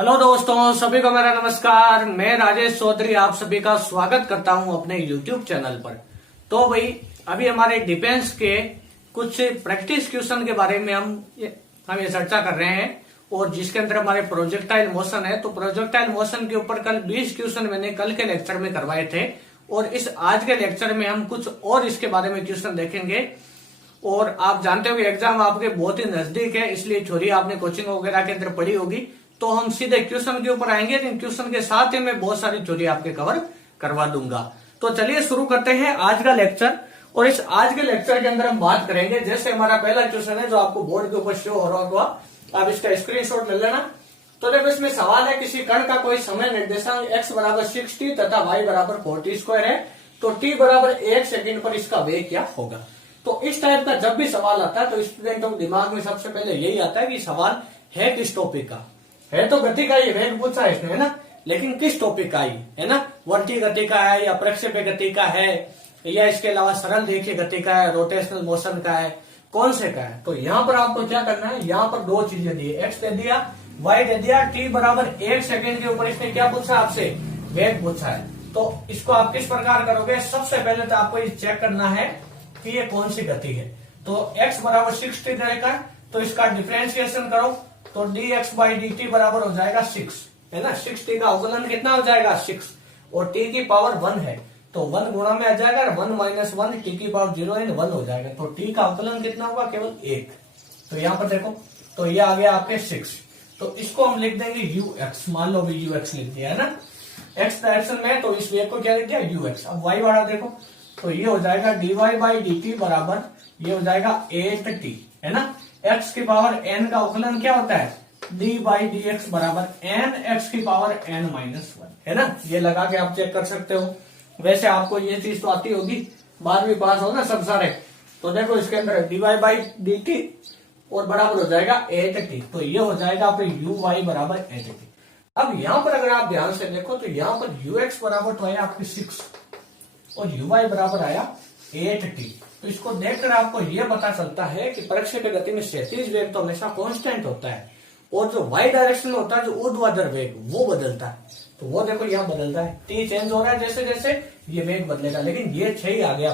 Hello दोस्तों, सभी को मेरा नमस्कार। मैं राजेश चौधरी आप सभी का स्वागत करता हूं अपने यूट्यूब चैनल पर। तो भाई अभी हमारे डिफेंस के कुछ प्रैक्टिस क्वेश्चन के बारे में हम ये चर्चा कर रहे हैं और जिसके अंदर हमारे प्रोजेक्टाइल मोशन है। तो प्रोजेक्टाइल मोशन के ऊपर कल 20 क्वेश्चन मैंने कल के लेक्चर में करवाए थे और इस आज के लेक्चर में हम कुछ और इसके बारे में क्वेश्चन देखेंगे। और आप जानते हो कि एग्जाम आपके बहुत ही नजदीक है, इसलिए थोड़ी आपने कोचिंग वगैरह के अंदर पढ़ी होगी। तो हम सीधे क्वेश्चन के ऊपर आएंगे, लेकिन क्वेश्चन के साथ ही मैं बहुत सारी थ्योरी आपके कवर करवा दूंगा। तो चलिए शुरू करते हैं आज का लेक्चर। और इस आज के लेक्चर के अंदर हम बात करेंगे, जैसे हमारा पहला क्वेश्चन है जो आपको बोर्ड के ऊपर शो हो रहा होगा, आप इसका स्क्रीनशॉट ले लेना। तो देखो इसमें सवाल है, किसी कण का कोई समय निर्देशांक x बराबर 60 तथा y बराबर 40² है, तो t बराबर 1 सेकंड पर इसका वेग क्या होगा। तो इस टाइप का जब भी सवाल आता है तो स्टूडेंटों के दिमाग में सबसे पहले यही आता है कि सवाल है किस टॉपिक का है। तो गति का ये वेग पूछा है इसने, है ना, लेकिन किस टॉपिक का ही है ना, वर्ती गति का है या प्रक्षेप्य गति का है या इसके अलावा सरल रेखीय गति का है, रोटेशनल मोशन का है, कौन से का है। तो यहाँ पर आपको क्या करना है, यहाँ पर दो चीजें दी, एक्स दे दिया, वाई दे दिया, टी बराबर 1 सेकेंड के ऊपर इसने क्या पूछा आपसे, वेग पूछा है। तो इसको आप किस प्रकार करोगे, सबसे पहले तो आपको ये चेक करना है कि ये कौन सी गति है। तो x बराबर 60 रहेगा, तो इसका डिफरेंशिएशन करो तो dx बाई dt बराबर हो जाएगा 6, है ना। 60 का अवकलन कितना हो जाएगा 6 और t की पावर 1 है तो 1 गुणा में आ जाएगा 1 माइनस 1, t की पावर 0 एंड 1 हो जाएगा। तो t का अवकलन कितना होगा, केवल 1। तो यहाँ पर देखो, तो ये आ गया आपके 6। तो इसको हम लिख देंगे ux, मान लो भी ux लिख दिया है ना, x डायरेक्शन में, तो इस वेग को क्या लिख दिया ux। अब y वाला देखो, तो ये हो जाएगा dy बाई dt बराबर ये हो जाएगा 8t, है ना। x की पावर n का अवकलन क्या होता है, d बाई dx बराबर n x की पावर n माइनस 1, है ना। ये लगा के आप चेक कर सकते हो। वैसे आपको ये चीज तो आती होगी, 12वीं पास हो ना सब सारे। तो देखो इसके अंदर dy बाई dt और बराबर हो जाएगा 8t, तो ये हो जाएगा आपके uy बराबर 8t। अब यहाँ पर अगर आप ध्यान से देखो तो यहाँ पर ux बराबर तो आया आपके 6 और uy बराबर आया 8t। तो इसको देखकर आपको यह पता चलता है कि प्रक्षेप्य गति में क्षैतिज वेग तो हमेशा कांस्टेंट होता है और जो y डायरेक्शन में होता है, जो ऊर्ध्वाधर वेग वो बदलता है। तो वो देखो यहाँ बदलता है, t चेंज हो रहा है जैसे जैसे ये वेग बदलेगा, लेकिन ये 6 ही आ गया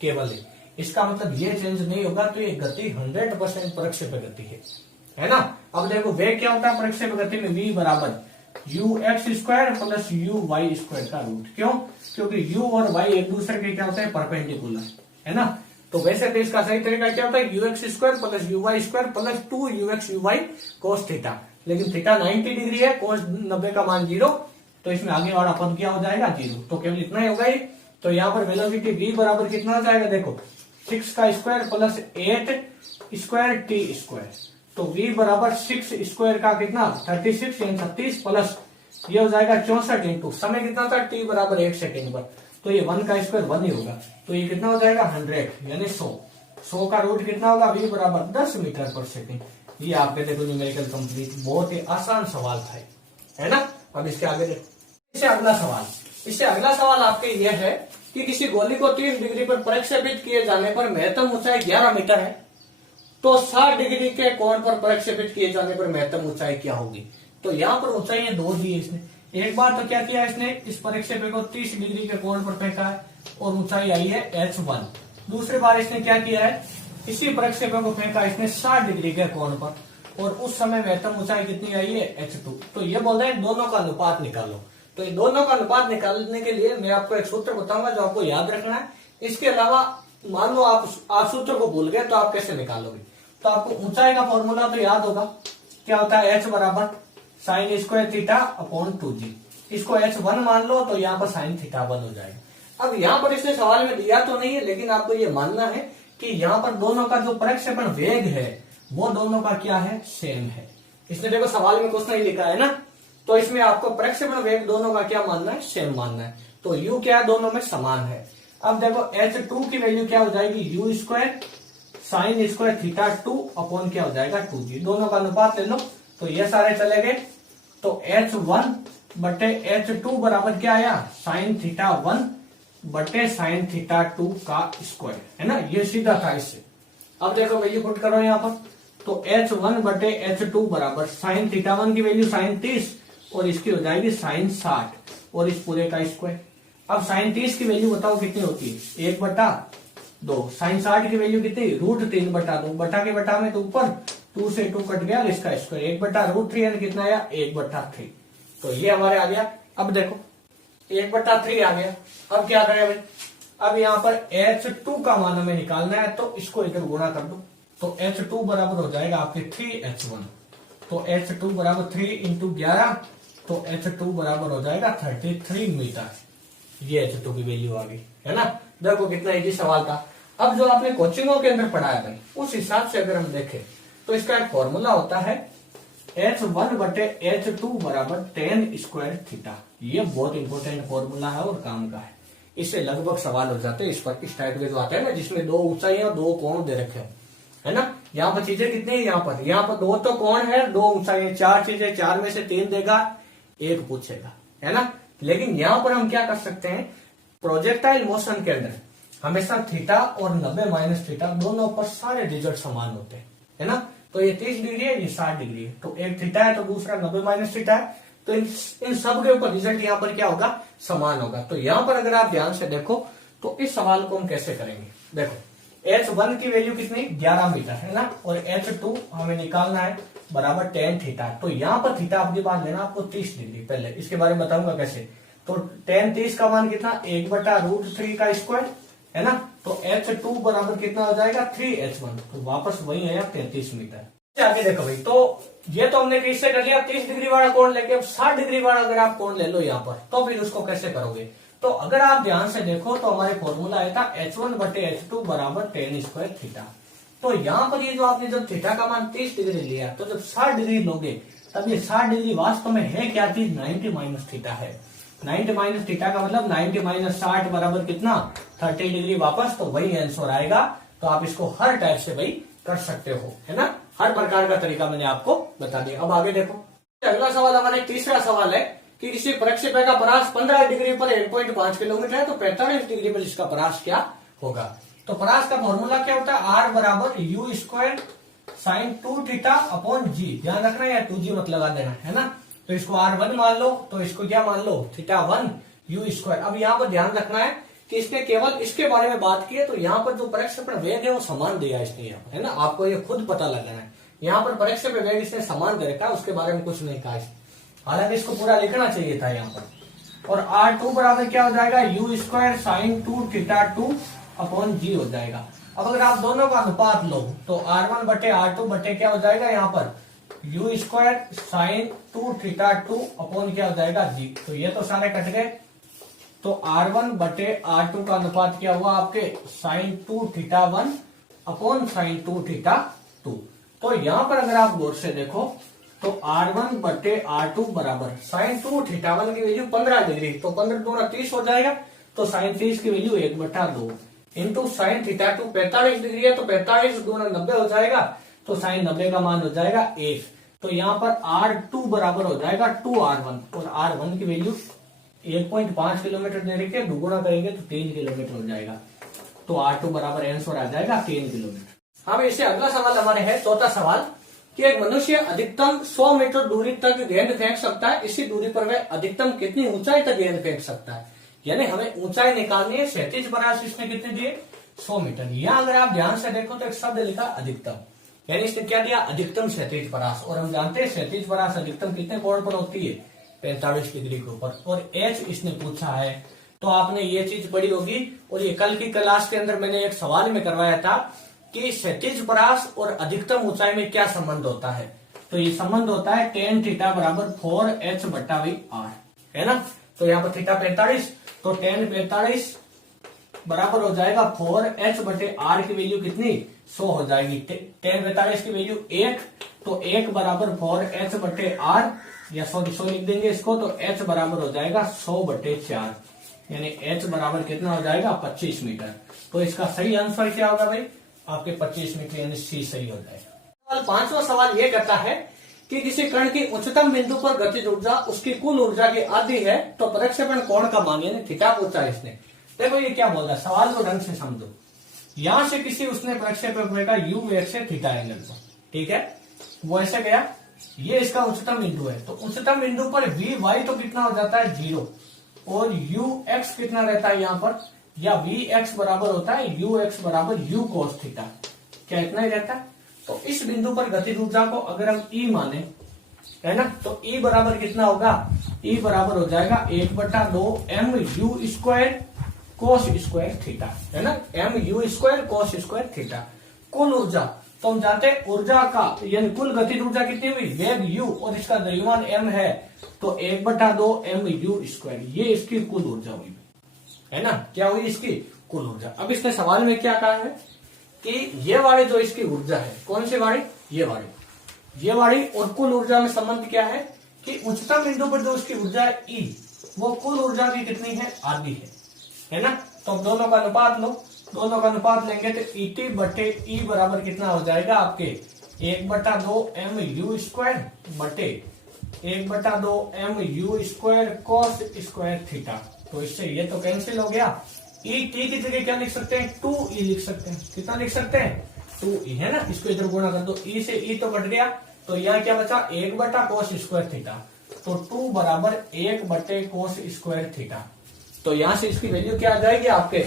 केवल ही। इसका मतलब ये चेंज नहीं होगा, तो ये गति 100% प्रक्षेप्य गति है ना। अब देखो वेग क्या होता है प्रक्षेप्य गति में, v बराबर ux² प्लस uy² का रूट। क्यों, क्योंकि u और y एक दूसरे के क्या होते हैं, परपेंडिकुलर, है ना। तो वैसे तो इसका सही तरीका क्या होता है, ux² plus uy² plus 2ux uy cos theta, लेकिन थीटा 90 डिग्री है, cos 90 का मान 0, तो इसमें आगे वाला पद क्या हो जाएगा 0। तो केवल इतना ही होगा ही। तो यहाँ पर वेलोसिटी v बराबर कितना हो जाएगा, देखो 6 का स्क्वायर प्लस 8 स्क्वायर t²। तो v बराबर 6 स्क्वायर का कितना 36 यानी 36 प्लस ये हो जाएगा 64 इंटू समय कितना था t बराबर 1 सेकेंड पर, तो ये 1 का स्क्वायर 1 ही होगा, तो ये कितना हो जाएगा 100 यानी 100 का रूट कितना होगा, v बराबर 10 मीटर पर सेकेंड। ये आपके देखो न्यूमेरिकल कंप्लीट, बहुत ही आसान सवाल था, है ना। अब इसके आगे देखो, इससे अगला सवाल आपके यह है कि किसी गोली को 30 डिग्री पर प्रक्षेपित किए जाने पर महत्तम ऊंचाई 11 मीटर है, तो 60 डिग्री के कोण पर प्रक्षेपित किए जाने पर महत्तम ऊंचाई क्या होगी। तो यहाँ पर ऊंचाई 2 दी है इसने। एक बार तो क्या किया इसने, इस प्रक्षेप्य को 30 डिग्री के कोण पर फेंका है और ऊंचाई आई है h1। दूसरी बार इसने क्या किया है, इसी प्रक्षेप्य को फेंका इसने 60 डिग्री के कोण पर और उस समय महत्तम ऊंचाई कितनी आई है h2। तो ये बोल रहे हैं दोनों का अनुपात निकालो। तो ये दोनों का अनुपात निकालने के लिए मैं आपको एक सूत्र बताऊंगा जो आपको याद रखना है। इसके अलावा मान लो आप सूत्र को भूल गए तो आप कैसे निकालोगे। तो आपको ऊंचाई का फॉर्मूला तो याद होगा, क्या होता है h बराबर sine square theta upon 2g। इसको h1 मान लो तो यहाँ पर साइन थीटा 1 हो जाएगा। अब यहाँ पर इसने सवाल में दिया तो नहीं है, लेकिन आपको ये मानना है कि यहाँ पर दोनों का जो प्रक्षेपण वेग है वो दोनों का क्या है, सेम है। इसने देखो सवाल में कुछ नहीं लिखा है ना, तो इसमें आपको प्रक्षेपण वेग दोनों का क्या मानना है, सेम मानना है। तो u क्या है, दोनों में समान है। अब देखो h2 की वैल्यू क्या हो जाएगी, u² sine square theta 2 upon क्या हो जाएगा 2g। दोनों का अनुपात ले लो तो ये सारे चले गए, तो h1 बटे h2 बराबर क्या आया, साइन थीटा 1 बटे साइन थीटा 2 का स्क्वायर, है ना। ये सीधा था इससे। अब देखो वैल्यू पुट करो यहाँ पर, तो h1 बटे h2 बराबर साइन थीटा 1 की वैल्यू साइन 30 और इसकी हो जाएगी साइन 60 और इस पूरे का स्क्वायर। अब साइन 30 की वैल्यू बताओ कितनी होती है, 1/2। साइन 60 की वैल्यू कितनी, √3/2। बटा के बटा में तो ऊपर 2 से 2 कट गया, इसका स्क्वायर 1/√3 यानी कितना आया, 1/3। तो ये हमारे आ गया। अब देखो 1/3 आ गया। अब क्या करें भाई, अब यहाँ पर H2 का मान हमें निकालना है, तो इसको इधर गुणा कर दो। तो H2 बराबर हो जाएगा आपके 3H1। तो H2 बराबर 3 इंटू 11, तो H2 बराबर हो जाएगा 33 मीटर। ये H2 की वैल्यू आ गई, है ना। देखो कितना इजी सवाल था। अब जो आपने कोचिंगों के अंदर पढ़ाया भाई, उस हिसाब से अगर हम देखें तो इसका एक फॉर्मूला होता है H1/H2 बराबर tan स्क्वायर थीटा। ये बहुत इंपॉर्टेंट फॉर्मूला है और काम का है। इससे लगभग सवाल हो जाते हैं इस पर, इस टाइप के जो आते हैं ना, जिसमें 2 ऊंचाइयां 2 कोण दे रखे हैं, है ना। यहाँ पर चीजें कितनी है, यहाँ पर 2 तो कोण है, 2 ऊंचाइयां, 4 चीजें, 4 में से 3 देगा, 1 पूछेगा, है ना। लेकिन यहाँ पर हम क्या कर सकते हैं, प्रोजेक्टाइल मोशन के अंदर हमेशा थीटा और 90 - थीटा दोनों पर सारे रिजल्ट समान होते हैं, है ना। तो ये 30 डिग्री है, ये 60 डिग्री है, तो एक थीटा है तो दूसरा 90 - थीटा है, तो इन सब के ऊपर रिजल्ट यहाँ पर क्या होगा, समान होगा। तो यहाँ पर अगर आप ध्यान से देखो तो इस सवाल को हम कैसे करेंगे। देखो H1 की वैल्यू कितनी, 11 मीटर, है ना, और H2 हमें निकालना है बराबर tan थीटा। तो यहाँ पर थीटा आपके पास लेना आपको 30 डिग्री, पहले इसके बारे में बताऊंगा कैसे। तो tan 30 का मान कितना, 1/√3 का स्क्वायर, है ना। तो H2 बराबर कितना हो जाएगा, 3H1। तो वापस वही आया 33 मीटर। आगे देखो भाई, तो ये तो हमने किससे कर लिया, 30 डिग्री वाला कोण लेके। अब 60 डिग्री वाला अगर आप कोण ले लो यहाँ पर, तो फिर उसको कैसे करोगे। तो अगर आप ध्यान से देखो तो हमारे फॉर्मूला आया था H1/H2 बराबर tan स्क्वायर थीटा। तो यहाँ पर ये जो आपने जब थीटा का मान 30 डिग्री लिया, तो जब 60 डिग्री लोगे तब ये 60 डिग्री वास्तव में है क्या चीज, 90 - थीटा है। 90 - थीटा का मतलब 90 - 60 बराबर कितना, 30 डिग्री वापस। तो वही आंसर आएगा। तो आप इसको हर टाइप से भाई कर सकते हो, है ना। हर प्रकार का तरीका मैंने आपको बता दिया। अब आगे देखो, अगला सवाल हमारे तीसरा सवाल है कि किसी प्रक्षेपण का परास 15 डिग्री पर 1.5 किलोमीटर है, तो 45 डिग्री पर इसका परास क्या होगा। तो परास का फॉर्मूला क्या होता है, R बराबर U² sin 2θ/g। ध्यान रखना है, 2g मत लगा देना, है ना। तो इसको R1 मान लो, तो इसको क्या मान लो, θ1 U²। अब यहाँ पर ध्यान रखना है कि इसने केवल इसके बारे में बात की है, तो यहाँ पर जो प्रक्षेपण वेग है वो समान दिया इसने यहाँ पर, है ना। आपको ये खुद पता लगाना है, यहाँ पर प्रक्षेपण वेग इसने समान दे रखा है, उसके बारे में कुछ नहीं कहा। हालांकि इसको पूरा लिखना चाहिए था यहाँ पर। और R2 बराबर क्या हो जाएगा, U² sin 2θ2/g हो जाएगा। अब अगर आप दोनों का अनुपात लो तो R1/R2 क्या हो जाएगा, यहाँ पर U² sin 2θ2 क्या हो जाएगा, g। तो ये तो सारे कट गए। तो R1/R2 का अनुपात क्या हुआ आपके, sin 2θ1 sin 2θ2। तो यहां पर अगर आप गौर से देखो तो R1/R2 बराबर sin 2θ1 की वैल्यू 15 डिग्री, तो 15 दूना 30 हो जाएगा। तो sin 30 की वैल्यू 1/2 इंटू sin θ2 45 डिग्री है, तो 45 दूना 90 हो जाएगा। तो sin 90 का मान हो जाएगा 1। तो यहाँ पर R2 बराबर हो जाएगा 2R1, और R1 की वैल्यू 1.5 किलोमीटर दे रही है, दुगुना करेंगे तो 3 किलोमीटर हो जाएगा। तो R2 बराबर आंसर आ जाएगा 3 किलोमीटर। हाँ, इससे अगला सवाल हमारे है चौथा सवाल कि एक मनुष्य अधिकतम 100 मीटर दूरी तक गेंद फेंक सकता है, इसी दूरी पर वह अधिकतम कितनी ऊंचाई तक गेंद फेंक सकता है। यानी हमें ऊंचाई निकालनी है। 37 परास इसने कितने दिए, 100 मीटर। यहाँ अगर आप ध्यान से देखो तो एक शब्द लिखा अधिकतम, यानी इसने क्या दिया, अधिकतम 37 परास। और हम जानते हैं 37 परास अधिकतम कितने कोण पर होती है, 45 डिग्री के ऊपर। और एच इसने पूछा है, तो आपने ये चीज पढ़ी होगी। और ये कल की क्लास के अंदर मैंने एक सवाल में करवाया था कि 37 परास और अधिकतम ऊंचाई में क्या संबंध होता है। तो ये संबंध होता है tan थीटा बराबर 4h/r, है ना। तो यहाँ पर थीटा 45, तो tan 45 बराबर हो जाएगा 4h/r की वैल्यू कितनी, 100 हो जाएगी। tan 45 की वैल्यू 1, तो 1 बराबर 4h/r, या सॉरी लिख देंगे इसको, तो h बराबर हो जाएगा 100/4, यानी h बराबर कितना हो जाएगा, 25 मीटर। तो इसका सही आंसर क्या होगा भाई, आपके 25 मीटर, यानी सी सही हो जाएगा। पांचवा सवाल ये कहता है कि किसी कण की उच्चतम बिंदु पर गतिज ऊर्जा उसकी कुल ऊर्जा की आधी है, तो प्रक्षेपण कोण का मान, यानी थीटा पूछा है इसने। देखो ये क्या बोल रहा है, सवाल को ढंग से समझो। यहां से किसी उसने प्रक्षेपण का u वेग से थीटा एंगल पर, ठीक है, वो ऐसे गया, ये इसका उच्चतम बिंदु है, तो उच्चतम बिंदु पर वी वाई तो कितना हो जाता है 0, और यू एक्स कितना रहता है यहाँ पर, या वी एक्स बराबर होता है यू एक्स बराबर यू कोस थीटा, क्या इतना ही रहता है। तो इस बिंदु पर गतिज ऊर्जा को अगर हम ई माने, है ना, तो ई बराबर कितना होगा, ई बराबर हो जाएगा 1/2 m u square cos square theta, है ना, m u square cos square theta. कुल ऊर्जा, तो हम जानते हैं ऊर्जा का यानी कुल गतिज ऊर्जा कितनी हुई, वेग u और इसका द्रव्यमान m है, तो 1/2 एम यू स्क्वायर, ये इसकी कुल ऊर्जा हुई, है ना, क्या हुई इसकी कुल ऊर्जा। अब इसने सवाल में क्या कहा है कि ये वाली जो इसकी ऊर्जा है, कौन सी वाली, ये वाली और कुल ऊर्जा में संबंध क्या है कि उच्चतम बिंदु पर जो उसकी ऊर्जा है E, वो कुल ऊर्जा की कितनी है, आधी है ना। तो अब दोनों का अनुपात लो, दोनों का अनुपात लेंगे तो ET बटे E बराबर कितना हो जाएगा आपके 1/2 एम यू स्क्वायर बटे 1/2 m u square cos square theta. तो इससे ये तो कैंसिल हो गया, ET की जगह क्या लिख सकते हैं, 2E लिख सकते हैं, कितना लिख सकते हैं 2E, है ना। इसको इधर गुणा कर दो, E से E तो कट गया, तो यहाँ क्या बचा 1/cos स्क्वायर थीटा, तो 2 बराबर 1/cos स्क्वायर थीटा। तो यहाँ से इसकी वैल्यू क्या आ जाएगी आपके,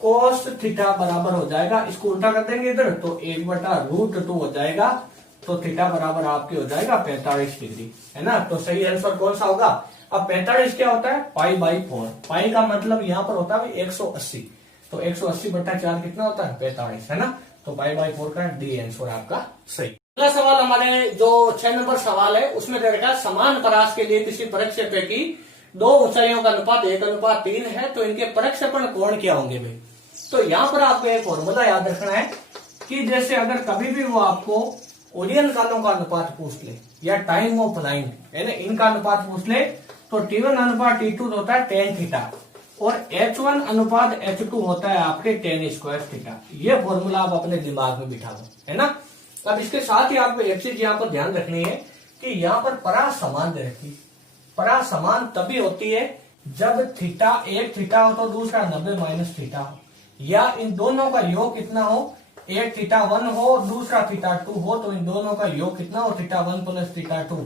cos थीटा बराबर हो जाएगा, इसको उल्टा कर देंगे इधर तो 1/√2 हो जाएगा, तो थीटा बराबर आपके हो जाएगा 45 डिग्री, है ना। तो सही आंसर कौन सा होगा। अब 45 क्या होता है, π/4, पाई का मतलब यहाँ पर होता है 180, तो 180/4 कितना होता है 45, है ना। तो π/4 का डी आंसर आपका सही। अगला सवाल हमारे जो 6 नंबर सवाल है उसमें दे रखा है समान परास के लिए किसी प्रक्षेपण की दो ऊंचाइयों का अनुपात 1:3 है, तो इनके प्रक्षेपण कोण क्या होंगे भाई। तो यहाँ पर आपको एक फॉर्मूला याद रखना है कि जैसे अगर कभी भी वो आपको ओरियन कालों का अनुपात पूछ ले या टाइम ऑफ फ्लाइंग, है ना, इनका अनुपात पूछ ले, तो T1 अनुपात T2 होता है tan थीटा और H1 अनुपात H2 होता है आपके tan स्क्वायर थीटा। ये फॉर्मूला आप अपने दिमाग में बिठा दो, है ना। अब इसके साथ ही आपको एक चीज यहाँ पर ध्यान रखनी है कि यहाँ पर परास समान दे रखी, परास समान तभी होती है जब थीटा एक थीटा हो तो दूसरा 90 - थीटा हो, या इन दोनों का योग कितना हो, एक थीटा 1 हो दूसरा थीटा 2 हो, तो इन दोनों का योग कितना हो, थीटा 1 + थीटा 2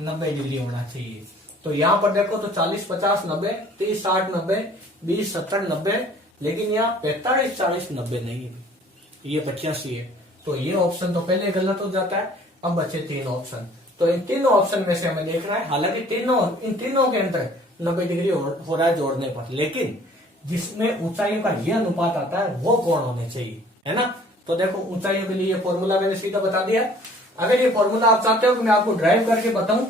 90 डिग्री होना चाहिए। तो यहाँ पर देखो तो 40 50 90, 30 60 90, 20 70 90, लेकिन यहाँ 45 40 90 नहीं है, ये 85 है। तो ये ऑप्शन तो पहले गलत हो जाता है। अब बचे 3 ऑप्शन, तो इन तीनों ऑप्शन में से हमें देखना है, हालांकि इन तीनों के अंदर 90 डिग्री हो रहा है जोड़ने पर, लेकिन जिसमें ऊंचाइयों का ये अनुपात आता है वो कौन होने चाहिए, है ना। तो देखो ऊंचाइयों के लिए ये फॉर्मूला मैंने सीधा बता दिया। अगर ये फॉर्मूला आप चाहते हो कि मैं आपको ड्राइव करके बताऊं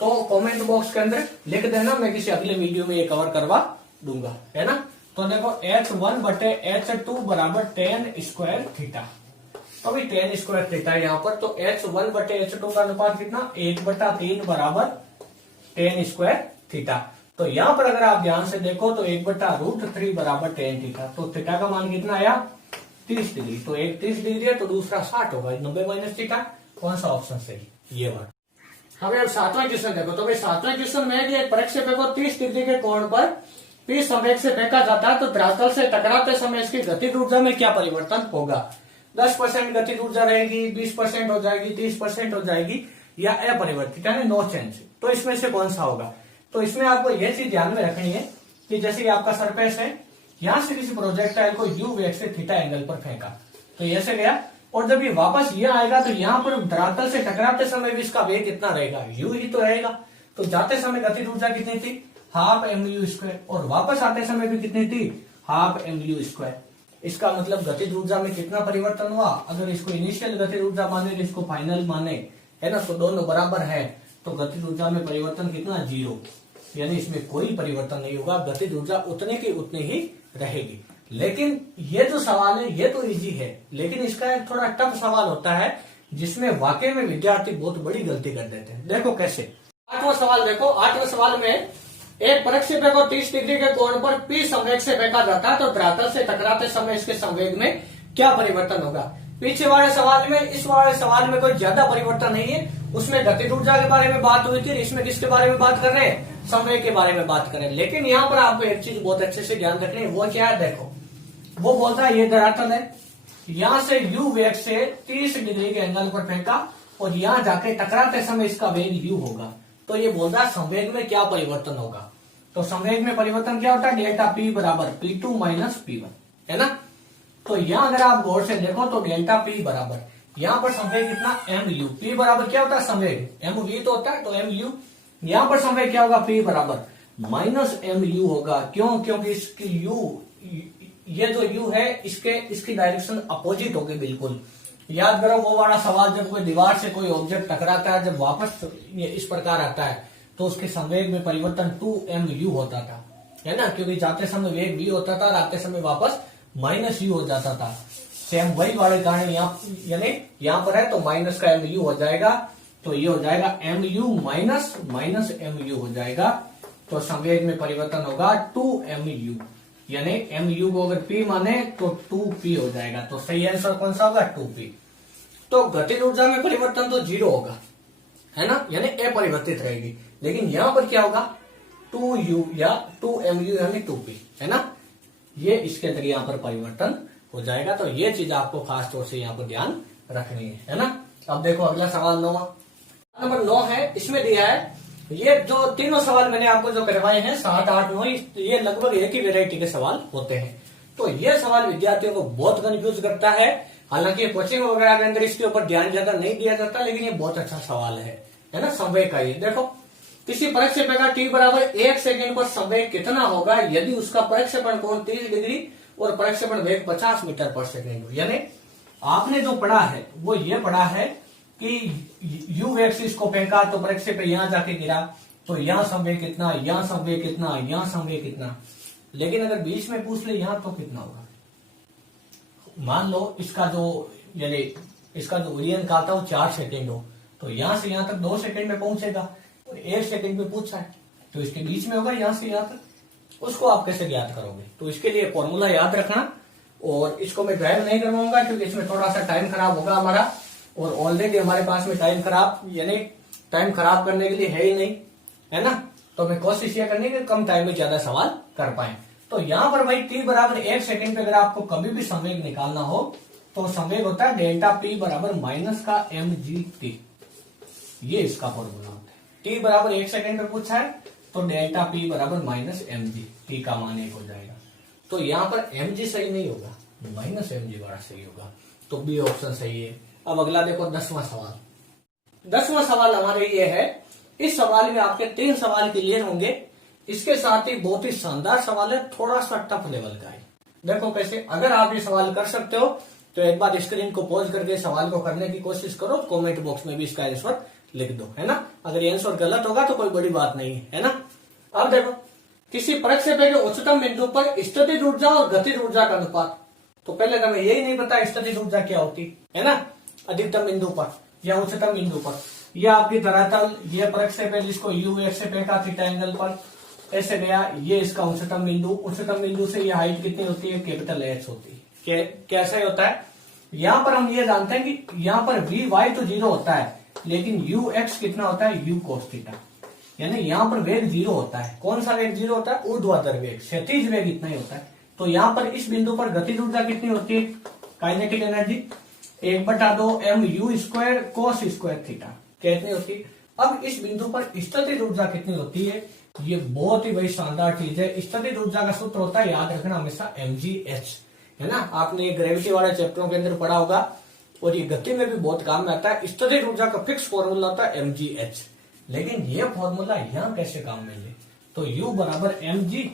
तो कमेंट बॉक्स के अंदर लिख देना, मैं किसी अगले वीडियो में ये कवर करवा दूंगा, है ना। तो देखो H1 बटे H2 बराबर tan स्क्वायर थीटा, तो भी tan स्क्वायर थीटा यहाँ पर, तो H1 बटे H2 का अनुपात कितना 1/3 बराबर tan स्क्वायर थीटा। तो यहाँ पर अगर आप ध्यान से देखो तो 1/√3 बराबर tan थीटा, तो थीटा का मान कितना आया 30 डिग्री, तो एक 30 डिग्री है तो दूसरा 60 होगा, 90 - थीटा, कौन सा ऑप्शन सही, ये बात। हमें अब 7वां क्वेश्चन देखो, तो भाई 7वें क्वेश्चन में कि एक प्रक्षेपक को 30 डिग्री के कोण पर P संवेग से फेंका जाता है, तो धरातल से टकराते समय इसकी गतिज ऊर्जा में क्या परिवर्तन होगा। 10% गतिज ऊर्जा रहेगी, 20% हो जाएगी, 30% हो जाएगी, या अपरिवर्तित यानी नो चेंज। तो इसमें से कौन सा होगा। तो इसमें आपको यह चीज ध्यान में रखनी है कि जैसे आपका सरफेस है, यहां से किसी प्रोजेक्टाइल को यू वेग से थीटा एंगल पर फेंका, तो ऐसे गया, और जब ये वापस ये आएगा तो यहाँ पर धरातल से टकराते समय भी इसका वेग कितना रहेगा, यू ही तो रहेगा। तो जाते समय गतिज ऊर्जा कितनी थी, ½ mv², और वापस आते समय भी कितनी थी, ½ mv²। इसका मतलब गतिज ऊर्जा में कितना परिवर्तन हुआ। अगर इसको इनिशियल गतिज ऊर्जा माने, इसको फाइनल माने, है ना, तो दोनों बराबर है, तो गतिज ऊर्जा में परिवर्तन कितना 0, यानी इसमें कोई परिवर्तन नहीं होगा, गतिज ऊर्जा उतने की उतनी ही रहेगी। लेकिन ये जो सवाल है ये तो इजी है, लेकिन इसका एक थोड़ा टफ सवाल होता है जिसमें वाकई में विद्यार्थी बहुत बड़ी गलती कर देते हैं। देखो कैसे। 8वां सवाल देखो, 8वें सवाल में एक प्रक्षेपक को 30 डिग्री के कोण पर P संवेग से फेंका जाता है, तो धरातल से टकराते समय इसके संवेग में क्या परिवर्तन होगा। पीछे वाले सवाल में, इस वाले सवाल में कोई ज्यादा परिवर्तन नहीं है, उसमें गतिज ऊर्जा के बारे में बात हुई थी, इसमें किसके बारे में बात कर रहे हैं, संवेग के बारे में बात कर रहे हैं। लेकिन यहाँ पर आपको एक चीज बहुत अच्छे से ध्यान रखनी है, वो क्या है, देखो वो बोलता है ये धरातल है, यहां से यू वेग से 30 डिग्री के एंगल पर फेंका, और यहाँ जाके टकराते समय इसका वेग u होगा। तो ये बोल रहा है संवेग में क्या परिवर्तन होगा। तो संवेग में परिवर्तन क्या होता है, डेल्टा p बराबर P2 माइनस P1, है ना। तो यहाँ अगर आप गौर से देखो तो डेल्टा p बराबर यहाँ पर संवेग कितना mu, p बराबर क्या होता है संवेग, mv तो होता है, तो mu। यहाँ पर संवेग क्या होगा, p बराबर माइनस mu होगा। क्यों, क्योंकि इसकी u, ये जो u है इसकी डायरेक्शन अपोजिट होगी बिल्कुल। याद करो वो वाला सवाल, जब कोई दीवार से कोई ऑब्जेक्ट टकराता है, जब वापस ये इस प्रकार आता है तो उसके संवेग में परिवर्तन 2mu होता था, है ना, क्योंकि जाते समय वेग v होता था और आते समय वापस माइनस u हो जाता था। सेम वही वाले कारण यानी यहाँ पर है तो माइनस का mu हो जाएगा, तो ये हो जाएगा mu माइनस mu हो जाएगा। तो संवेग में परिवर्तन होगा 2mu, यानी mu को अगर p माने तो 2p हो जाएगा। तो सही आंसर कौन सा होगा, 2p। तो गतिज ऊर्जा में परिवर्तन तो 0 होगा, है ना, यानी अपरिवर्तित रहेगी। लेकिन यहाँ पर क्या होगा, 2u या 2mu यानी 2p, है ना, ये इसके अंदर यहाँ पर परिवर्तन हो जाएगा। तो ये चीज आपको खास तौर से यहाँ पर ध्यान रखनी है ना। अब देखो अगला सवाल 9 नंबर 9 है, इसमें दिया है ये जो तीनों सवाल मैंने आपको जो करवाए हैं 7, 8, 9, ये लगभग एक ही वेरायटी के सवाल होते हैं। तो ये सवाल विद्यार्थियों को बहुत कंफ्यूज करता है। हालांकि कोचिंग वगैरह के अंदर इसके ऊपर ध्यान ज्यादा नहीं दिया जाता, लेकिन ये बहुत अच्छा सवाल है ना, संवेग का। ये देखो, किसी प्रक्षेपण का t बराबर 1 सेकंड पर संवेग कितना होगा यदि उसका प्रक्षेपण कोण 30 डिग्री और प्रक्षेपण वेग 50 मीटर पर सेकंड हो। यानी आपने जो पढ़ा है वो ये पढ़ा है कि u एक्सिस को फेंका तो प्रक्षेपण यहाँ जाके गिरा, तो यहाँ संवेग कितना, यहाँ संवेग कितना, यहाँ संवेग कितना। लेकिन अगर बीच में पूछ ले यहाँ तो कितना होगा, मान लो इसका जो यानी इसका जो ओरियन का था वो 4 सेकंड हो, तो यहाँ से यहाँ तक 2 सेकंड में पहुंचेगा और 1 सेकंड में पूछा है तो इसके बीच में होगा यहाँ से यहाँ तक। उसको आप कैसे ज्ञात करोगे, तो इसके लिए फॉर्मूला याद रखना। और इसको मैं ड्राइव नहीं करवाऊंगा क्योंकि इसमें थोड़ा सा टाइम खराब होगा हमारा, और ऑलरेडी हमारे पास में टाइम खराब करने के लिए है ही नहीं, है ना। तो मैं कोशिश ये करनी कि कम टाइम में ज्यादा सवाल कर पाए। तो यहाँ पर भाई t बराबर 1 सेकंड पे अगर आपको कभी भी संवेग निकालना हो तो संवेग होता है डेल्टा p बराबर माइनस का mgt, ये इसका फॉर्मूला होता है। t बराबर 1 सेकंड पे पूछा है तो डेल्टा p बराबर माइनस mg, t का मान 1 हो जाएगा। तो यहाँ पर mg सही नहीं होगा, माइनस mg बड़ा सही होगा, तो बी ऑप्शन सही है। अब अगला देखो 10वां सवाल। 10वां सवाल हमारे ये है, इस सवाल में आपके 3 सवाल क्लियर होंगे, इसके साथ ही बहुत ही शानदार सवाल है, थोड़ा सा टफ लेवल का है। देखो कैसे, अगर आप ये सवाल कर सकते हो तो एक बार स्क्रीन को पॉज करके सवाल को करने की कोशिश करो, कमेंट बॉक्स में भी इसका आंसर लिख दो, है ना। अगर ये आंसर गलत होगा तो कोई बड़ी बात नहीं है ना। अब देखो, किसी प्रक्षेपण के उच्चतम बिंदु पर स्थितिज ऊर्जा और गतिज ऊर्जा का अनुपात। तो पहले तो हमें यही नहीं पता स्थितिज ऊर्जा क्या होती है ना, अधिकतम बिंदु पर या उच्चतम बिंदु पर। यह आपकी धरातल, यह प्रक्षेपण जिसको u एक्स से फेंका थीटा एंगल पर ऐसे गया, ये इसका उच्चतम बिंदु से ये हाइट कितनी होती है, कैपिटल H होती है। कैसे होता है, यहाँ पर हम ये जानते हैं कि यहाँ पर Vy तो 0 होता है, लेकिन ux कितना होता है, u cos थीटा, यानी यहाँ पर वेग 0 होता है। कौन सा वेग 0 होता है, ऊर्ध्वाधर वेग, क्षैतिज वेग इतना ही होता है। तो यहाँ पर इस बिंदु पर गतिज ऊर्जा कितनी होती है, kinetic energy 1/2 mu² cos square theta कितनी होती है। अब इस बिंदु पर स्थितिज ऊर्जा कितनी होती है, ये बहुत ही बड़ी शानदार चीज है। स्थितिज ऊर्जा का सूत्र होता है, याद रखना हमेशा, mgh, है ना। आपने ये ग्रेविटी वाले चैप्टरों के अंदर पढ़ा होगा और ये गति में भी बहुत काम में आता है। स्थितिज ऊर्जा का फिक्स फॉर्मूला होता है mgh, लेकिन ये फॉर्मूला यहाँ कैसे काम में ले, तो u बराबर mg,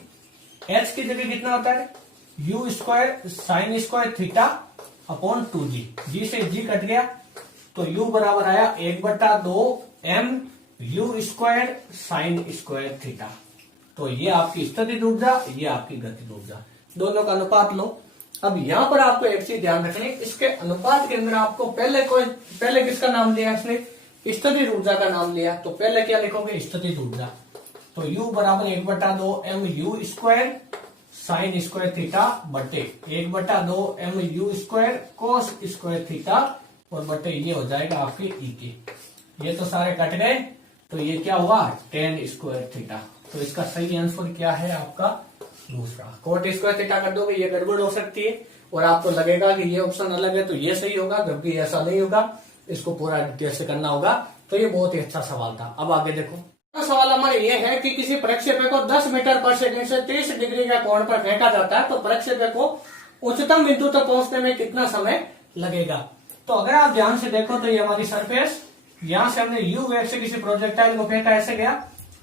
h की जगह कितना होता है, u² sin square theta upon 2g, g से g कट गया तो u बराबर आया 1/2 m u² sin square theta. तो ये आपकी स्थितिज ऊर्जा, ये आपकी गतिज ऊर्जा, दोनों का अनुपात लो। अब यहाँ पर आपको एक चीज ध्यान रखनी, इसके अनुपात के अंदर आपको पहले किसका नाम लिया, इसने स्थितिज ऊर्जा का नाम लिया, तो पहले क्या लिखोगे, स्थितिज ऊर्जा। तो u बराबर 1/2 m u² sin square theta बटे 1/2 m u² cos square theta और बटे ये हो जाएगा आपके e के। ये तो सारे कट गए, तो ये क्या हुआ, tan स्क्वायर थीटा। तो इसका सही आंसर क्या है आपका, दूसरा। cot स्क्वायर थीटा कर दोगे, ये गड़बड़ हो सकती है और आपको लगेगा कि ये ऑप्शन अलग है तो ये सही होगा, जबकि ऐसा नहीं होगा। इसको पूरा डिटेल से करना होगा। तो ये बहुत ही अच्छा सवाल था। अब आगे देखो, सवाल हमारे ये है कि किसी प्रक्षेपक को 10 मीटर पर सेकंड से 30 डिग्री का कोण पर फेंका जाता है, तो प्रक्षेपक को उच्चतम बिंदु तक पहुंचने में कितना समय लगेगा। तो अगर आप ध्यान से देखो तो ये हमारी सरफेस, यहां से हमने यू वेग से किसी प्रोजेक्टाइल को फेंका, ऐसे गया,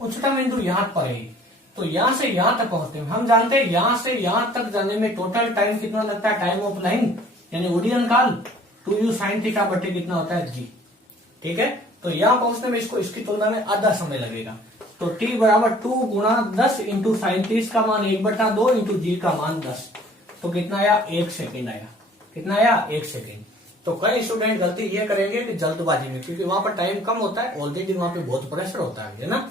उच्चतम बिंदु यहां पर है। तो यहां से यहां तक पहुंचते हैं, हम जानते हैं यहां से यहां तक जाने में टोटल टाइम कितना लगता है, टाइम ऑफ लाइन यानी उड्डयन काल 2u sin थीटा बटे कितना होता है g। ठीक है, तो यहां पहुंचने में इसको इसकी तुलना में आधा समय लगेगा। तो t बराबर 2 गुणा 10 इंटू साइन 30 का मान 1/2 इंटू जी का मान 10, तो कितना आया, 1 सेकेंड आया। कितना आया, 1 सेकेंड। तो कई स्टूडेंट गलती ये करेंगे कि जल्दबाजी में, क्योंकि वहां पर टाइम कम होता है, ऑलरेडी वहां पे बहुत प्रेशर होता है ना,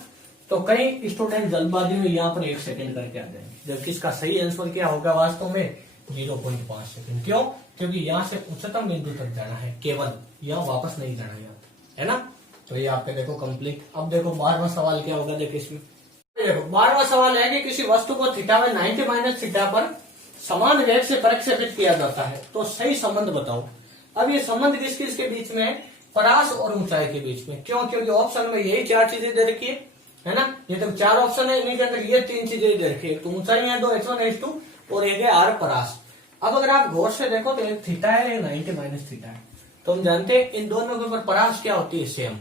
तो कई स्टूडेंट जल्दबाजी में यहाँ पर 1 सेकेंड करके आ जाएंगे, जबकि इसका सही आंसर क्या होगा वास्तव में 0.5 सेकेंड। क्यों, क्योंकि यहाँ से उच्चतम बिंदु तक जाना है केवल, यहाँ वापस नहीं जाना है ना। तो ये आपके देखो कंप्लीट। अब देखो 12वां सवाल क्या होगा, देखो इसमें देखो 12वां सवाल है कि किसी वस्तु को थीटा में 90 माइनस थीटा पर समान वेग से प्रक्षेपित किया जाता है, तो सही संबंध बताओ। अब ये संबंध किस किस के बीच में है, परास और ऊंचाई के बीच में। क्यों, क्योंकि ऑप्शन में यही 4 चीजें दे रखी है ना, ये तो 4 ऑप्शन है, इनके अंदर ये 3 चीजें दे रखी है, तो ऊंचाई है 2 h1 h2 और एक है आर परास। अब अगर आप गौर से देखो तो एक थीटा है, एक 90 माइनस थीटा है, तो हम जानते हैं इन दोनों के ऊपर परास क्या होती है, सेम।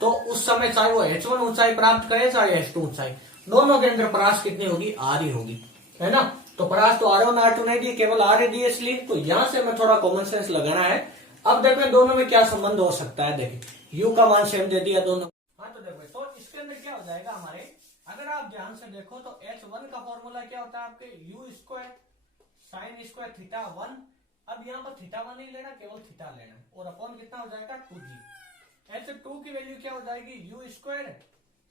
तो उस समय चाहे वो h1 ऊंचाई प्राप्त करे चाहे h2 ऊंचाई, दोनों के अंदर परास कितनी होगी, आर ही होगी, है ना। तो परास तो R1 R2 नहीं दी, केवल आर ही दी, इसलिए तो यहां से हमें थोड़ा कॉमन सेंस लगाना है। अब देखो दोनों में क्या संबंध हो सकता है, देखिए u का मान सेम दे दिया दोनों। हाँ तो देखो, तो इसके अंदर क्या हो जाएगा हमारे, अगर आप ध्यान से देखो तो h1 का फॉर्मूला क्या होता है आपके, u square sine square theta 1। अब यहाँ पर थीटा 1 नहीं लेना, केवल थीटा लेना, और अपॉन कितना हो जाएगा 2g। h2 की वैल्यू क्या हो जाएगी, u square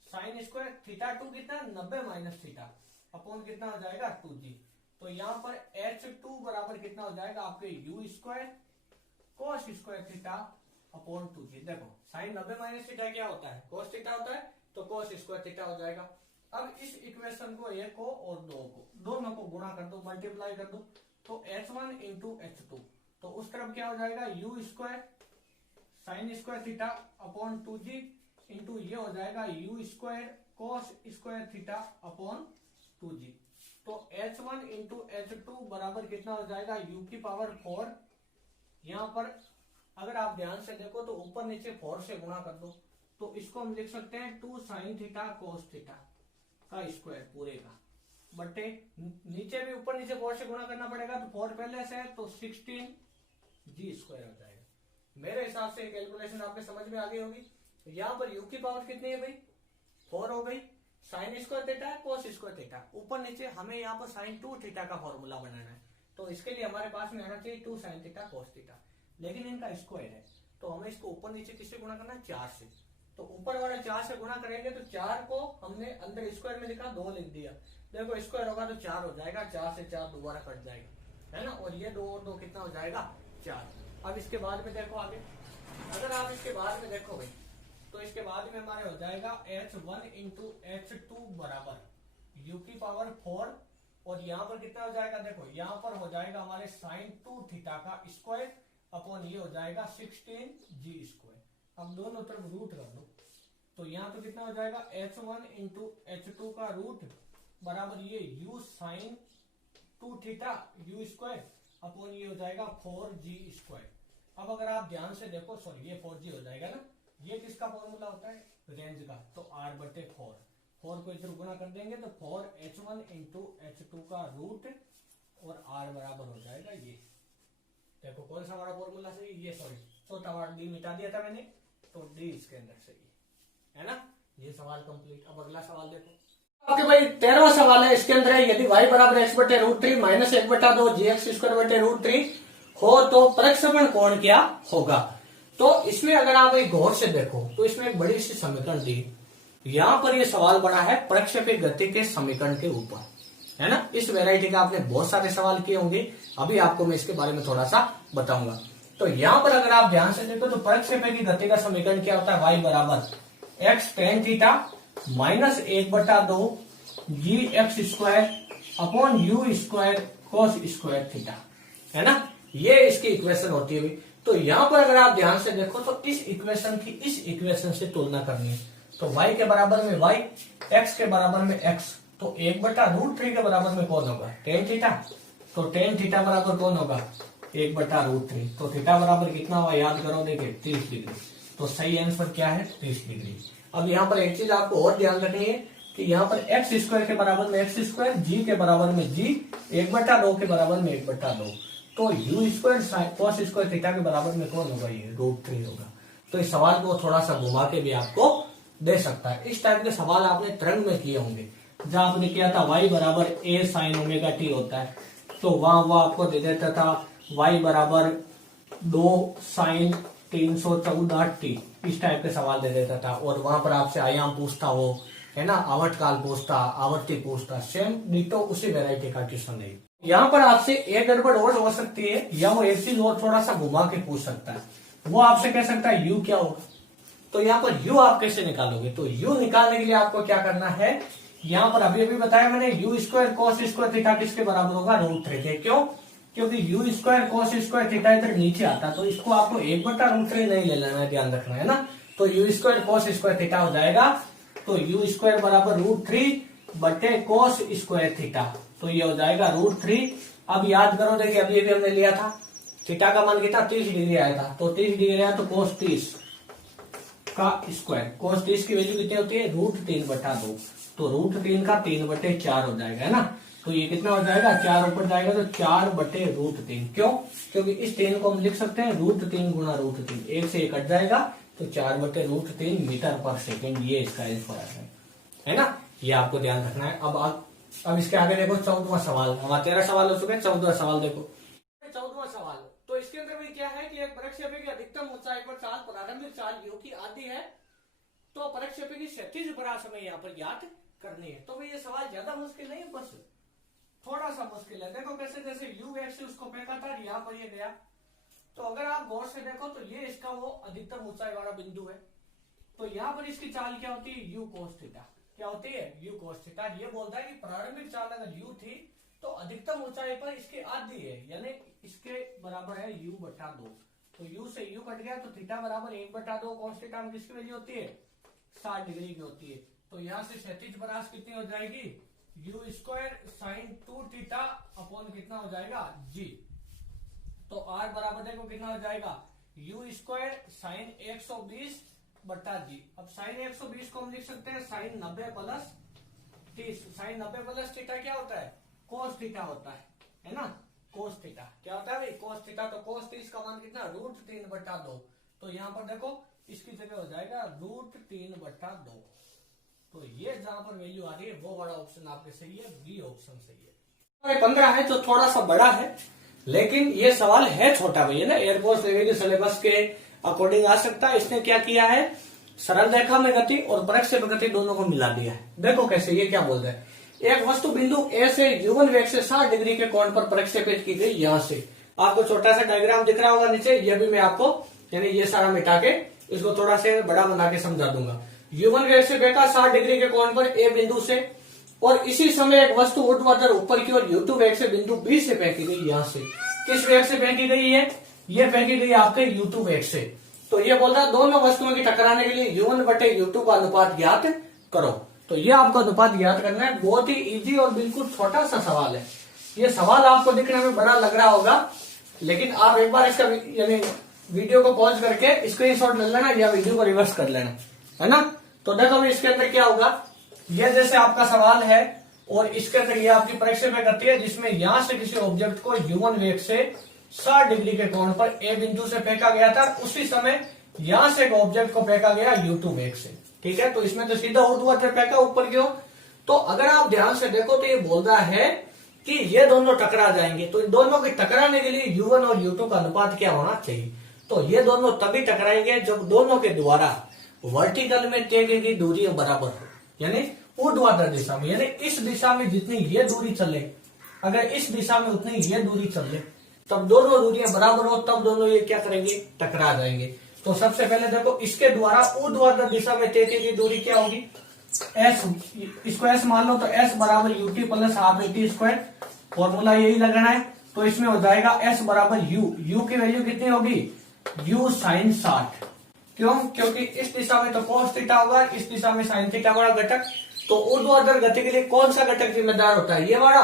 sine square theta 2 कितना 90 माइनस थीटा, अपॉन कितना हो जाएगा 2g। तो यहाँ पर h2 बराबर कितना हो जाएगा आपके u square cos square theta upon 2g। देखो साइन 90 माइनस थीटा क्या होता है, कोस थीटा होता है, तो कोस स्क्वायर थीटा हो जाएगा। अब इस इक्वेशन को एक को और दो को, दोनों को गुणा कर दो, मल्टीप्लाई कर दो, तो h1 इंटू h2, तो उस तरफ क्या हो जाएगा u square sine square theta upon 2g into ये हो जाएगा u square cos square theta upon 2g। तो h1 इंटू h2 बराबर कितना हो जाएगा u की पावर 4। यहाँ पर अगर आप ध्यान से देखो तो ऊपर नीचे 4 से गुणा कर दो, तो इसको हम लिख सकते हैं 2 साइन थीटा कोस थीटा का स्क्वायर पूरे का, बटे नीचे भी ऊपर नीचे 4 से गुणा करना पड़ेगा, तो 4 पहले से है तो 16 जी स्क्वायर हो जाएगा। मेरे हिसाब से कैलकुलेशन आपके समझ में आ गई होगी। यहाँ पर u की पावर कितनी है भाई, 4 हो गई, साइन स्क्वायर थीटा है कोस स्क्वायर थीटा, ऊपर नीचे हमें यहाँ पर साइन 2 थीटा का फॉर्मूला बनाना है, तो इसके लिए हमारे पास में आना चाहिए 2 साइन थीटा कोस थीटा, लेकिन इनका स्क्वायर है, तो हमें इसको ऊपर नीचे किससे गुणा करना है, 4 से। तो ऊपर वाले 4 से गुणा करेंगे तो 4 को हमने अंदर स्क्वायर में लिखा, 2 लिख दिया, देखो स्क्वायर होगा तो 4 हो जाएगा, 4 से 4 दोबारा कट जाएगा, है ना, और ये 2 और 2 कितना हो जाएगा 4। अब इसके बाद में देखो आगे, अगर आप इसके बाद में देखो भाई, तो इसके बाद में हमारे हो जाएगा h1 इंटू h2 बराबर u की पावर 4, और यहाँ पर कितना हो जाएगा, देखो यहाँ पर हो जाएगा हमारे साइन 2 थीटा का स्क्वायर अपॉन ये हो जाएगा 16 जी स्क्वायर। अब दोनों तरफ रूट कर दो, तो यहाँ तो कितना हो जाएगा h1 इंटू h2 का रूट बराबर ये u sine 2 theta u square upon ये हो जाएगा 4g स्क्वायर। अब अगर आप ध्यान से देखो, सॉरी ये 4g हो जाएगा ना, ये किसका फॉर्मूला होता है, रेंज का, तो r बटे 4 को इधर गुणा कर देंगे तो 4h1 इंटू h2 का रूट और r बराबर हो जाएगा ये, देखो कौन सा हमारा फॉर्मूला सही, ये सॉरी चौथा वाला डी मिटा दिया था मैंने, तो डी इसके अंदर सही है ना। ये सवाल कंप्लीट। अब अगला सवाल देखो आपके भाई 13वां सवाल है, इसके अंदर है यदि y बराबर x बटे रूट 3 माइनस 1/2 gx स्क्वायर बटे रूट 3 हो तो प्रक्षेपण कोण क्या होगा। तो इसमें अगर आप एक गौर से देखो तो इसमें एक बड़ी सी समीकरण दी, यहाँ पर ये सवाल बना है प्रक्षेपित गति के समीकरण के ऊपर, है ना। इस वैरायटी का आपने बहुत सारे सवाल किए होंगे, अभी आपको मैं इसके बारे में थोड़ा सा बताऊंगा। तो यहाँ पर अगर आप ध्यान से देखो तो प्रक्षेपण की गति का समीकरण क्या होता है, y बराबर x tan theta minus 1/2 g x square upon u square cos square theta, है ना, ये इसकी इक्वेशन होती है। तो यहाँ पर अगर आप ध्यान से देखो तो इस इक्वेशन की इस इक्वेशन से तुलना करनी है। तो y के बराबर में y, x के बराबर में x, तो 1/√3 के बराबर में कौन होगा? tan theta. तो tan थीटा बराबर कौन होगा? 1/√3। तो थीटा बराबर कितना हुआ याद करो, देखिए 30 डिग्री। तो सही आंसर क्या है? 30 डिग्री। अब यहाँ पर एक चीज आपको और ध्यान रखनी है कि यहाँ पर x² के बराबर में x², g के बराबर में g, 1/2 के बराबर में 1/2। तो u² cos² थीटा के बराबर में कौन होगा? ये √3 होगा। तो इस सवाल को थोड़ा सा घुमा के भी आपको दे सकता है। इस टाइप के सवाल आपने तरंग में किए होंगे, जहां आपने किया था y बराबर a sin ωt होता है, तो वहां वो आपको दे देता था y बराबर 2 sin 314t, इस टाइप के सवाल दे देता था। और वहां पर आपसे आयाम पूछता हो, है ना, आवर्त काल पूछता, आवर्ती पूछता, सेम डिटो उसी वेराइटी का क्वेश्चन है। यहाँ पर आपसे एक गड़बड़ और हो सकती है, या वो एक चीज और थोड़ा सा घुमा के पूछ सकता है। वो आपसे कह सकता है u क्या होगा। तो यहाँ पर u आप कैसे निकालोगे? तो u निकालने के लिए आपको क्या करना है, यहाँ पर अभी अभी बताया मैंने, u² cos² थीटा किसके बराबर होगा? √3 के। क्यों? क्योंकि u² cos² थीटा इधर नीचे आता, तो इसको आपको 1/√3 नहीं ले लेना है, ध्यान रखना है ना। तो u² cos² थीटा हो जाएगा, तो u² बराबर √3 cos² थीटा, तो ये हो जाएगा √3। अब याद करो, देखिए अभी अभी हमने लिया था थीटा का मान कितना? 30 डिग्री आया था। तो 30 डिग्री आया तो cos 30 का स्क्वायर, cos 30 की वैल्यू कितनी होती है? √3/2। तो √3 का 3/4 हो जाएगा, है ना। तो ये कितना हो जाएगा? 4 ऊपर जाएगा तो 4/√3। क्यों? क्योंकि इस 3 को हम लिख सकते हैं √3 गुणा √3, एक से एक कट जाएगा, तो 4/√3 मीटर पर सेकेंड, ये इसका आंसर है ना। ये आपको ध्यान रखना है। अब इसके आगे देखो 14वां सवाल। हमारा 13 सवाल हो चुके हैं, 14वां सवाल देखो। 14वां सवाल, तो इसके अंदर भी क्या है कि एक प्रक्षेपी की अधिकतम ऊंचाई पर चाल प्रारंभिक चाल u की आधी है, तो प्रक्षेपी की क्षैतिज परास हमें यहाँ पर ज्ञात करनी है। तो भाई ये सवाल ज्यादा मुश्किल नहीं है, बस थोड़ा सा मुश्किल है। देखो कैसे, जैसे u x उसको फेंका था, यहाँ पर ये गया, तो अगर आप गौर से देखो तो ये इसका वो अधिकतम ऊंचाई वाला बिंदु है। तो यहाँ पर इसकी चाल क्या होती है? u cos theta. क्या होती है? u cos theta. ये बोलता है कि प्रारंभिक चाल अगर u थी तो अधिकतम ऊंचाई पर इसके आधी है, यानी इसके बराबर है u/2। तो u से u कट गया, तो थीटा बराबर 1/2 cos थीटा में किसकी वैल्यू होती है? 60 डिग्री की होती है। तो यहाँ से क्षैतिज परास कितनी हो जाएगी? u² sin 2 थीटा अपॉन कितना हो जाएगा? g। तो r बराबर देखो कितना हो जाएगा? u² sin 120/g। अब sin 120 को हम लिख सकते हैं sin 90 plus 30। sin 90 plus theta क्या होता है? cos थीटा होता है ना। cos थीटा क्या होता है भाई? cos theta. तो cos 30 का मान कितना? √3/2। तो यहाँ पर देखो इसकी जगह हो जाएगा √3/2। तो ये जहां पर वैल्यू आ रही है वो वाला ऑप्शन आपके सही है, बी ऑप्शन सही है। 15 है जो थोड़ा सा बड़ा है, लेकिन ये सवाल है छोटा भैया ना, एयरफोर्स नेवी के सिलेबस के अकॉर्डिंग आ सकता है। इसने क्या किया है, सरल रेखा में गति और प्रक्षेप गति दोनों को मिला दिया है। देखो कैसे, ये क्या बोल रहा है, एक वस्तु बिंदु ए से u1 वेग से 60 डिग्री के कोण पर प्रक्षेपित की गई। यहाँ से आपको छोटा सा डायग्राम दिख रहा होगा नीचे, ये भी मैं आपको यानी ये सारा मिटा के इसको थोड़ा सा बड़ा बना के समझा दूंगा। u1 वेग से फेंका 60 डिग्री के कोण पर ए बिंदु से, और इसी समय एक वस्तु ऊर्ध्वाधर ऊपर की ओर u2 वेग से बिंदु बी से फेंकी गई। यहाँ से किस वेग से फेंकी गई है? ये फेंकी गई आपके u2 वेग से। तो ये बोल रहा है दोनों वस्तुओं की टकराने के लिए u1/u2 का अनुपात ज्ञात करो। तो ये आपको अनुपात ज्ञात करना है। बहुत ही इजी और बिल्कुल छोटा सा सवाल है। ये सवाल आपको दिखने में बड़ा लग रहा होगा, लेकिन आप एक बार इसका यानी वीडियो को पॉज करके स्क्रीनशॉट ले लेना या वीडियो को रिवर्स कर लेना, है ना। तो देखो इसके अंदर क्या होगा, ये जैसे आपका सवाल है और इसके अंदर ये आपकी प्रक्षेपण गति है, जिसमें यहां से किसी ऑब्जेक्ट को u1 वेग से 60 डिग्री के कोण पर ए बिंदु से फेंका गया था, उसी समय यहां से एक ऑब्जेक्ट को फेंका गया u2 वेग से। ठीक है, तो इसमें तो सीधा ऊर्ध्वाधर फेंका ऊपर की ओर। तो अगर आप ध्यान से देखो तो ये बोल रहा है कि ये दोनों टकरा जाएंगे। तो इन दोनों के टकराने के लिए u1 और u2 का अनुपात क्या होना चाहिए? तो ये दोनों तभी टकराएंगे जब दोनों के द्वारा वर्टिकल में तय की गई दूरी बराबर हो, यानी ऊर्ध्वाधर दिशा में, यानी इस दिशा में जितनी ये दूरी चले, अगर इस दिशा में उतनी ये दूरी चले, तब दोनों दूरियां बराबर हो, तब दोनों ये क्या करेंगे? टकरा जाएंगे। तो सबसे पहले देखो इसके द्वारा ऊर्ध्वाधर दिशा में तय की गई दूरी क्या होगी? s, इसको s मान लो, तो s बराबर ut plus half at square, formula यही लगाना है। तो इसमें हो जाएगा s बराबर u की वैल्यू कितनी होगी? u sin 60। क्यों? क्योंकि इस दिशा में तो cos थीटा होगा, इस दिशा में sin थीटा वाला घटक, तो ऊर्ध्वाधर गति के लिए कौन सा घटक जिम्मेदार होता है? ये वाला।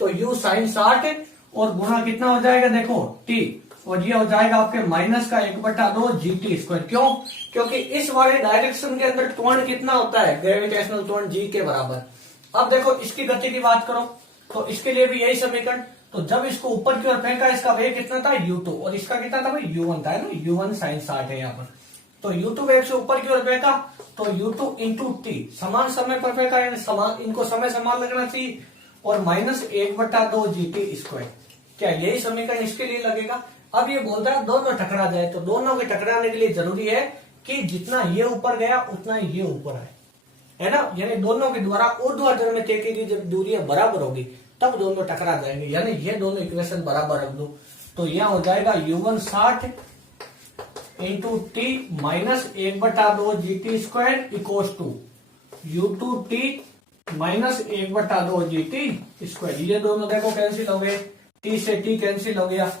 तो u sin 60 और गुणा कितना हो जाएगा देखो t, और ये हो जाएगा आपके माइनस का 1/2 GT स्क्वायर। क्यों? क्योंकि इस वाले डायरेक्शन के अंदर त्वरण कितना होता है? ग्रेविटेशनल त्वरण g के बराबर। अब देखो इसकी गति की बात करो तो इसके लिए भी यही समीकरण। तो जब इसको ऊपर की ओर फेंका, इसका वेग कितना था? u2, और इसका कितना था भाई? u1 था ना, u1 sin 60 है यहाँ पर। तो u2 वेग से ऊपर की ओर फेंका तो u2 इंटू टी, समान समय पर फेंका, यानी समान, इनको समय समान लगना चाहिए, और माइनस 1/2 GT स्क्वायर। क्या यही समीकरण इसके लिए लगेगा? अब ये बोलता है दोनों टकरा जाए, तो दोनों के टकराने के लिए जरूरी है कि जितना ये ऊपर गया उतना ही ये ऊपर आए, है ना। यानी दोनों के द्वारा ऊर्ध्वाधर में तय की गई जब दूरियां बराबर होगी तब दोनों टकरा जाएंगे, यानी ये दोनों इक्वेशन बराबर रख दो। तो यह हो जाएगा u1 60 into t minus 1/2 GT स्क्वायर equal to u2 t minus 1/2 GT square. ये दोनों देखो कैंसिल हो गए, t से t कैंसिल हो गया,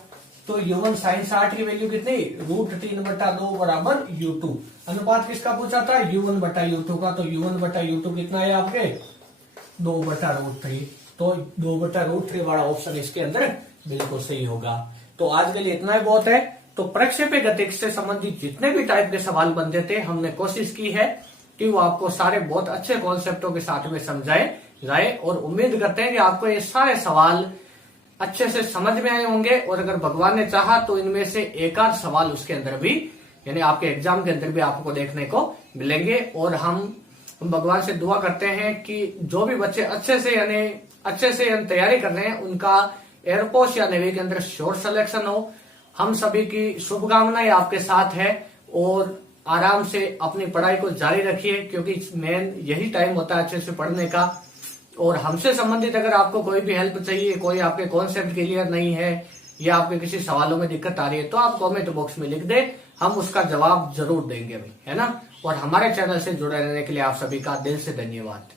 तो u1 sin 60 की वैल्यू कितनी? √3/2 बराबर u2। अनुपात किसका पूछा था? u1/u2 का। तो u1/u2 कितना है आपके? 2/√3। तो 2/√3 वाला ऑप्शन इसके अंदर बिल्कुल सही होगा। तो आज के लिए इतना ही बहुत है। तो प्रक्षेपी गतिज से संबंधित जितने भी टाइप के सवाल बनते थे, हमने कोशिश की है कि वो आपको सारे बहुत अच्छे कॉन्सेप्टों के साथ में समझाए जाए, और उम्मीद करते हैं कि आपको ये सारे सवाल अच्छे से समझ में आए होंगे, और अगर भगवान ने चाहा तो इनमें से एक आध सवाल उसके अंदर भी, यानी आपके एग्जाम के अंदर भी आपको देखने को मिलेंगे। और हम भगवान से दुआ करते हैं कि जो भी बच्चे अच्छे से तैयारी कर रहे हैं उनका एयरपोर्ट या नेवी के अंदर श्योर सिलेक्शन हो। हम सभी की शुभकामनाएं आपके साथ है, और आराम से अपनी पढ़ाई को जारी रखिए, क्योंकि मेन यही टाइम होता है अच्छे से पढ़ने का। और हमसे संबंधित अगर आपको कोई भी हेल्प चाहिए, कोई आपके कॉन्सेप्ट क्लियर नहीं है या आपके किसी सवालों में दिक्कत आ रही है, तो आप कमेंट बॉक्स में लिख दे, हम उसका जवाब जरूर देंगे भाई, है ना। और हमारे चैनल से जुड़े रहने के लिए आप सभी का दिल से धन्यवाद।